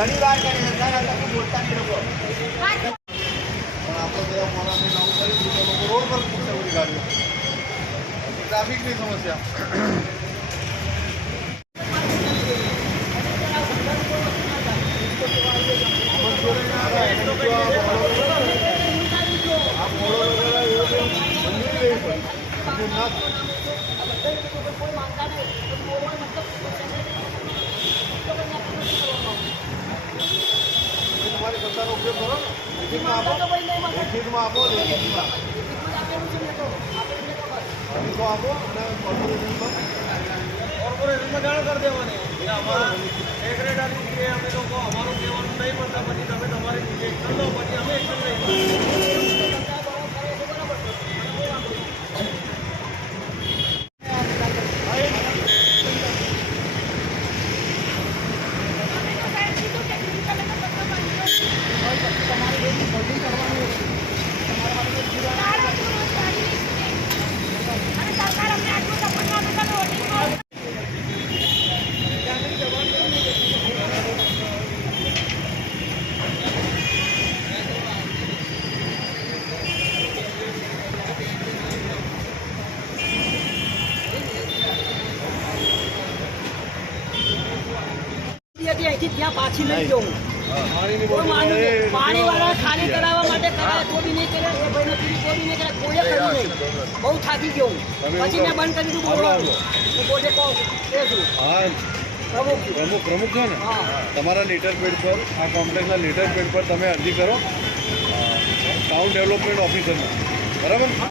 ઘણી વાર કરી સરકાર હતા બોલતા નહીં લોકો પણ આપણે બધા મોરાને નવું કરી દીધું લોકો રોડ પર મૂકશે બધી ગાડીઓ ટ્રાફિકની સમસ્યા તમારી સત્તાનો ઉપયોગ કરો લેખિતમાં આપો આપો અને કોર્પોરેશનમાં જાણ કરી દેવાની અમારા સેક્રેટરી અમે લોકો અમારું કહેવાનું નહીં પડતા પછી તમે તમારી રીતે એક્શન લો પછી અમે એક્શન લઈશું અહીંથી ત્યાં પાછી લઈ જાઉં પાણી વાળા ખાલી કરાવવા માટે કરાય તો બી નહીં કરે એ ભાઈને પીડી તો બી નહીં કરે કોઈએ કર્યું નહીં બહુ થાકી ગયો પછી મેં બંધ કરી દીધું બોલવાનું હું પોતે કહું એ છું પ્રમુખ છો ને તમારા લેટર પેડ પર આ કોમ્પ્લેક્સના લેટર પેડ પર તમે અરજી કરો ટાઉન ડેવલપમેન્ટ ઓફિસરમાં બરાબર